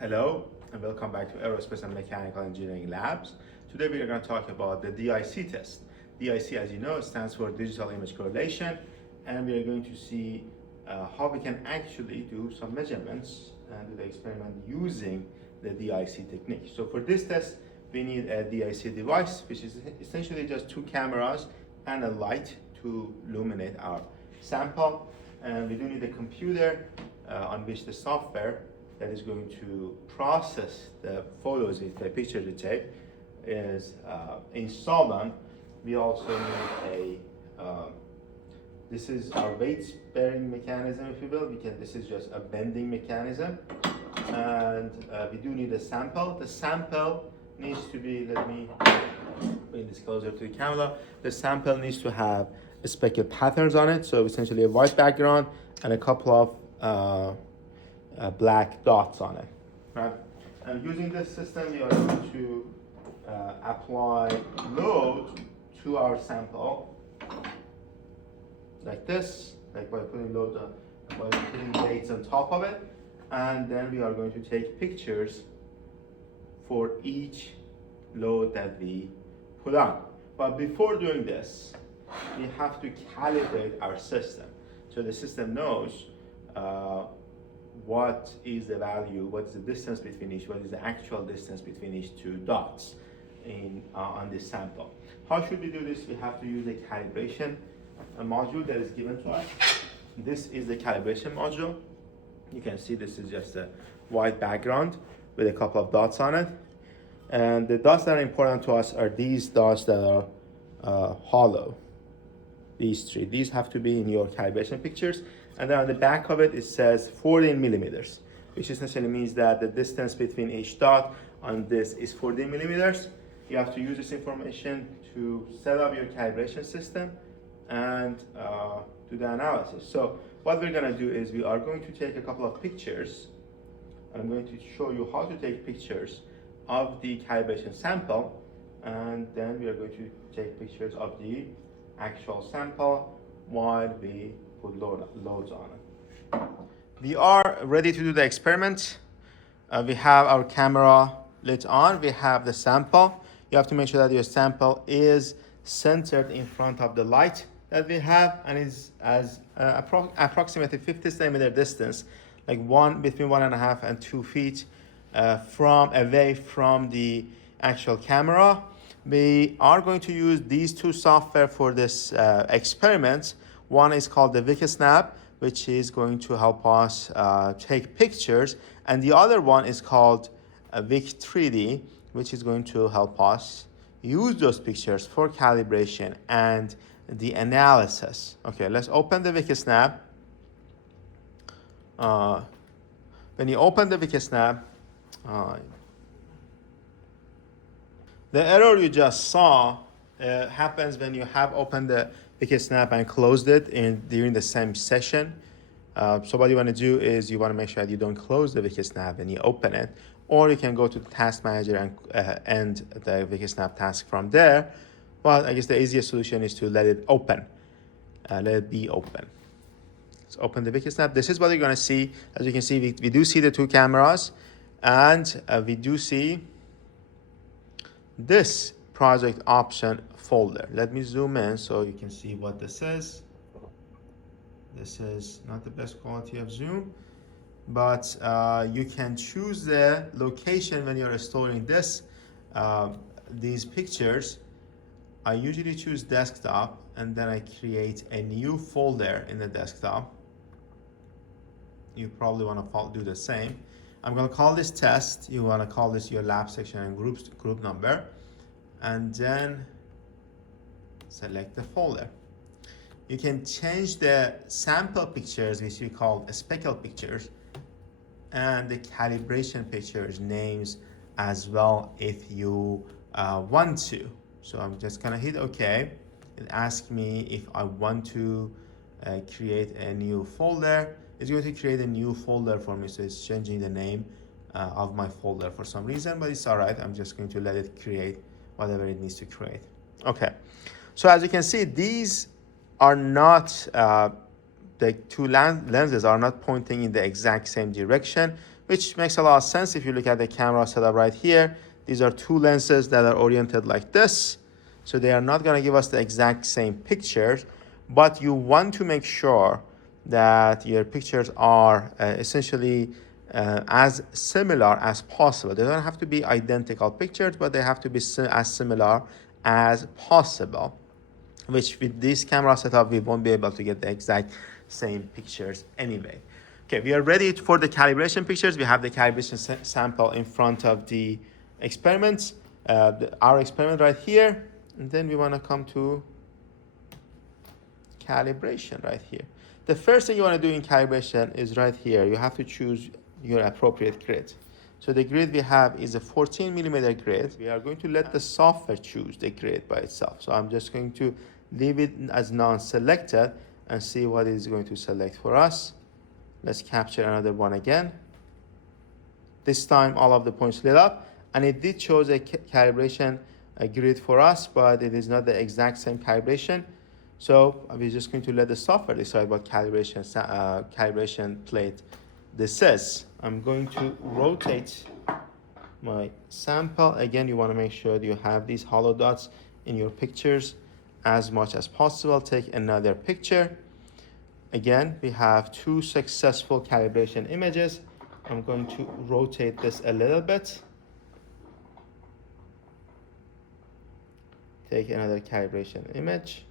Hello and welcome back to Aerospace and Mechanical Engineering Labs. Today we are going to talk about the DIC test. DIC, as you know, stands for Digital Image Correlation, and we are going to see how we can actually do some measurements and do the experiment using the DIC technique. So for this test, we need a DIC device, which is essentially just two cameras and a light to illuminate our sample. And we do need a computer on which the software that is going to process the photos, the pictures we take, is installed on. We also need this is our weight bearing mechanism, if you will. This is just a bending mechanism. And we do need a sample. The sample needs to be, let me bring this closer to the camera. The sample needs to have speckled patterns on it. So essentially a white background and a couple of black dots on it, right? And using this system, we are going to apply load to our sample like this, like by putting weights on top of it, and then we are going to take pictures for each load that we put on. But before doing this, we have to calibrate our system, so the system knows what is the value, what is the distance between each, what is the actual distance between each two dots on this sample. How should we do this? We have to use a calibration module that is given to us. This is the calibration module. You can see this is just a white background with a couple of dots on it. And the dots that are important to us are these dots that are hollow. These three. These have to be in your calibration pictures. And then on the back of it, it says 14 millimeters, which essentially means that the distance between each dot on this is 14 millimeters. You have to use this information to set up your calibration system and do the analysis. So what we're going to do is we are going to take a couple of pictures. I'm going to show you how to take pictures of the calibration sample, and then we are going to take pictures of the actual sample while we put loads on it. We are ready to do the experiment. We have our camera lit on. We have the sample. You have to make sure that your sample is centered in front of the light that we have, and is as approximately 50 centimeter distance, like between 1.5 and 2 feet away from the actual camera. We are going to use these two software for this experiment. One is called the WikiSnap, which is going to help us take pictures, and the other one is called Wik 3D, which is going to help us use those pictures for calibration and the analysis. Okay, let's open the WikiSnap. When you open the WikiSnap, the error you just saw happens when you have opened the WikiSnap and closed it during the same session. So what you want to do is you want to make sure that you don't close the WikiSnap when you open it, or you can go to the task manager and end the WikiSnap task from there. Well, I guess the easiest solution is to let it open, let it be open. Let's open the WikiSnap. This is what you're going to see. As you can see, we do see the two cameras, and we do see this project option folder. Let me zoom in so you can see what this is. This is not the best quality of zoom, but you can choose the location when you're storing these pictures. I usually choose desktop, and then I create a new folder in the desktop. You probably want to do the same. I'm going to call this test. You want to call this your lab section and group number, and then select the folder. You can change the sample pictures, which we call speckled pictures, and the calibration pictures names as well if you want to. So I'm just gonna hit OK. It asks me if I want to create a new folder. It's going to create a new folder for me, so it's changing the name of my folder for some reason, but it's all right. I'm just going to let it create whatever it needs to create. Okay, so as you can see, these are not, the two lenses are not pointing in the exact same direction, which makes a lot of sense if you look at the camera setup right here. These are two lenses that are oriented like this. So they are not going to give us the exact same pictures, but you want to make sure that your pictures are essentially as similar as possible. They don't have to be identical pictures, but they have to be as similar as possible, which with this camera setup, we won't be able to get the exact same pictures anyway. Okay, we are ready for the calibration pictures. We have the calibration sample in front of the experiments, our experiment right here. And then we want to come to calibration right here. The first thing you want to do in calibration is right here. You have to choose your appropriate grid. So the grid we have is a 14 millimeter grid. We are going to let the software choose the grid by itself. So I'm just going to leave it as non-selected and see what it is going to select for us. Let's capture another one again. This time all of the points lit up, and it did choose a calibration grid for us, but it is not the exact same calibration. So we're just going to let the software decide what calibration plate this is. I'm going to rotate my sample. Again, you want to make sure that you have these hollow dots in your pictures as much as possible. Take another picture. Again, we have two successful calibration images. I'm going to rotate this a little bit. Take another calibration image.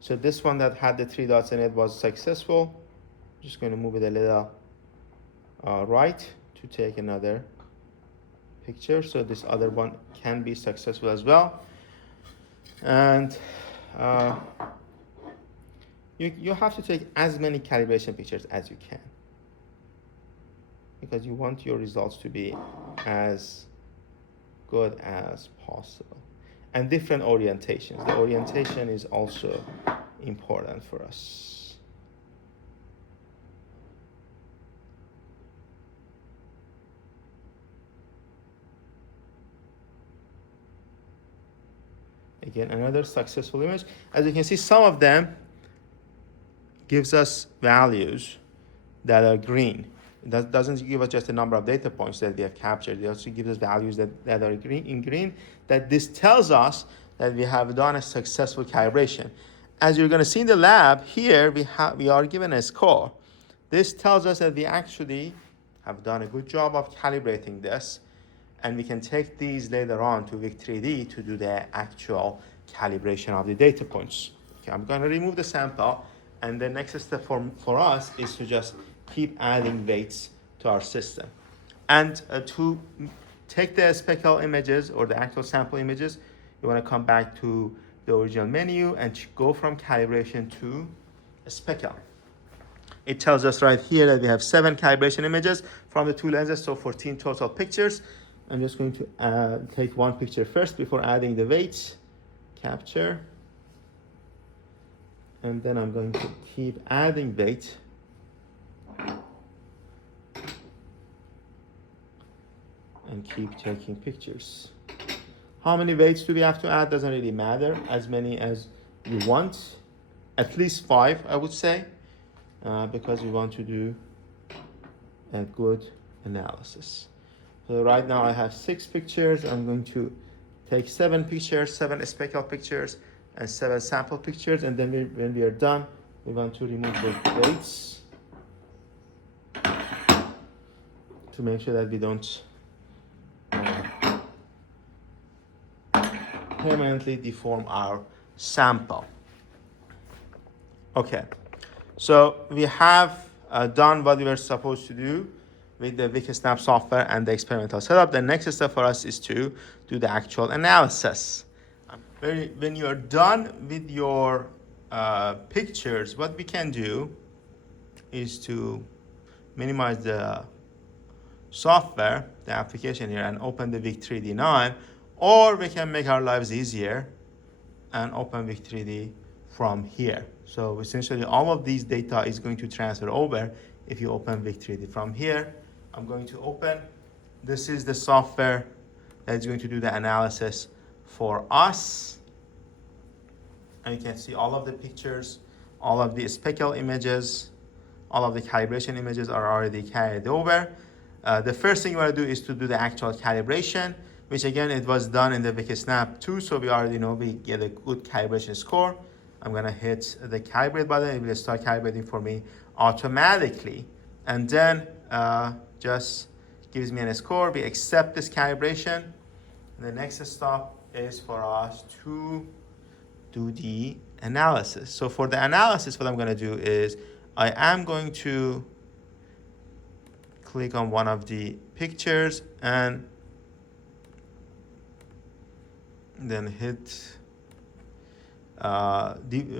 So this one that had the 3 dots in it was successful. Just going to move it a little right to take another picture. So this other one can be successful as well. And you have to take as many calibration pictures as you can, because you want your results to be as good as possible. And different orientations. The orientation is also important for us. Again, another successful image. As you can see, some of them gives us values that are green. That doesn't give us just the number of data points that we have captured. It also gives us values that are green, that this tells us that we have done a successful calibration. As you're going to see in the lab here, we are given a score. This tells us that we actually have done a good job of calibrating this, and we can take these later on to VIC-3D to do the actual calibration of the data points. Okay, I'm going to remove the sample, and the next step for us is to just keep adding weights to our system. And to take the speckle images or the actual sample images, you want to come back to the original menu and go from calibration to a speckle. It tells us right here that we have 7 calibration images from the 2 lenses, so 14 total pictures. I'm just going to take one picture first before adding the weights. Capture. And then I'm going to keep adding weight. And keep taking pictures. How many weights do we have to add? Doesn't really matter. As many as you want. At least 5, I would say, because we want to do a good analysis. So right now I have 6 pictures. I'm going to take 7 pictures, 7 speckle pictures, and 7 sample pictures. And then when we are done, we want to remove the weights to make sure that we don't permanently deform our sample. Okay, so we have done what we were supposed to do with the VicSnap software and the experimental setup. The next step for us is to do the actual analysis. When you're done with your pictures, what we can do is to minimize the software, the application here, and open the VIC-3D 9, or we can make our lives easier and open VIC-3D from here. So essentially all of these data is going to transfer over if you open VIC-3D from here. I'm going to open. This is the software that's going to do the analysis for us. And you can see all of the pictures, all of the speckle images, All of the calibration images are already carried over. The first thing you want to do is to do the actual calibration, which again, it was done in the Wikisnap 2, so we already know we get a good calibration score. I'm gonna hit the calibrate button. It will start calibrating for me automatically. And then just gives me a score. We accept this calibration. And the next step is for us to do the analysis. So for the analysis, what I'm gonna do is I am going to click on one of the pictures and then hit,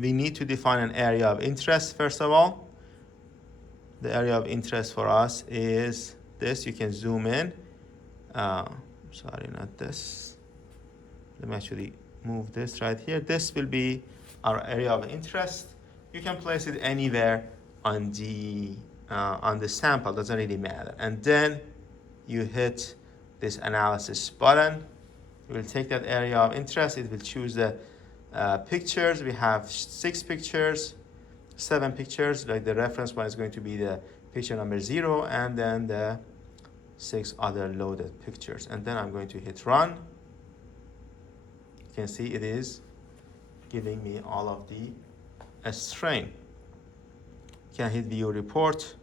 we need to define an area of interest first of all. The area of interest for us is this. You can zoom in. Sorry, not this. Let me actually move this right here. This will be our area of interest. You can place it anywhere on the sample, doesn't really matter. And then you hit this analysis button. You will take that area of interest. It will choose the pictures. We have 6 pictures, 7 pictures. Like the reference one is going to be the picture number 0, and then the 6 other loaded pictures. And then I'm going to hit run. You can see it is giving me all of the strain. You can hit view report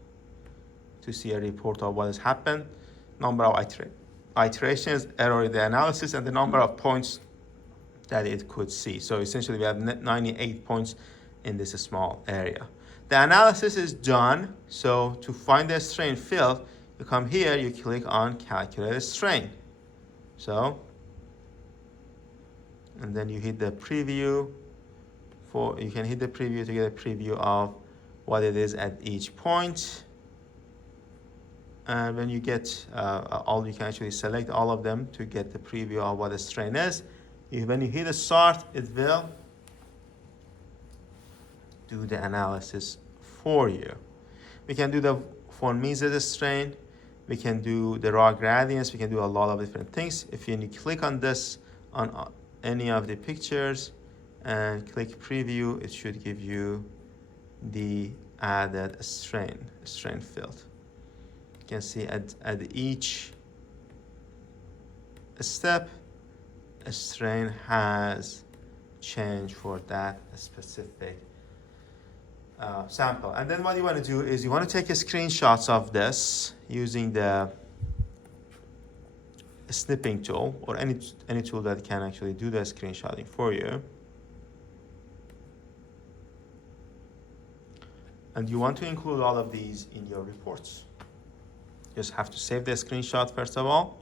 to see a report of what has happened, number of iterations, error in the analysis, and the number of points that it could see. So essentially we have 98 points in this small area. The analysis is done. So to find the strain field, you come here, you click on calculate strain. So, and then you hit the preview. You can hit the preview to get a preview of what it is at each point. And when you get you can actually select all of them to get the preview of what the strain is. When you hit the start, it will do the analysis for you. We can do the von Mises strain. We can do the raw gradients. We can do a lot of different things. If you click on this, on any of the pictures, and click preview, it should give you the added strain field. You can see at each step, a strain has changed for that specific sample. And then what you want to do is you want to take screenshots of this using the snipping tool or any tool that can actually do the screenshotting for you. And you want to include all of these in your reports. You just have to save the screenshot first of all.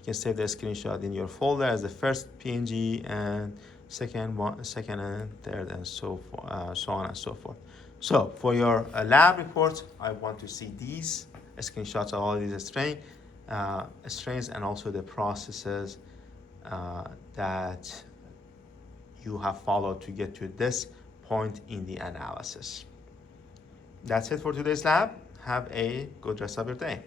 You can save the screenshot in your folder as the first PNG, and second and third, and so on and so forth. So for your lab report, I want to see these screenshots of all of these strains and also the processes that you have followed to get to this point in the analysis. That's it for today's lab. Have a good rest of your day.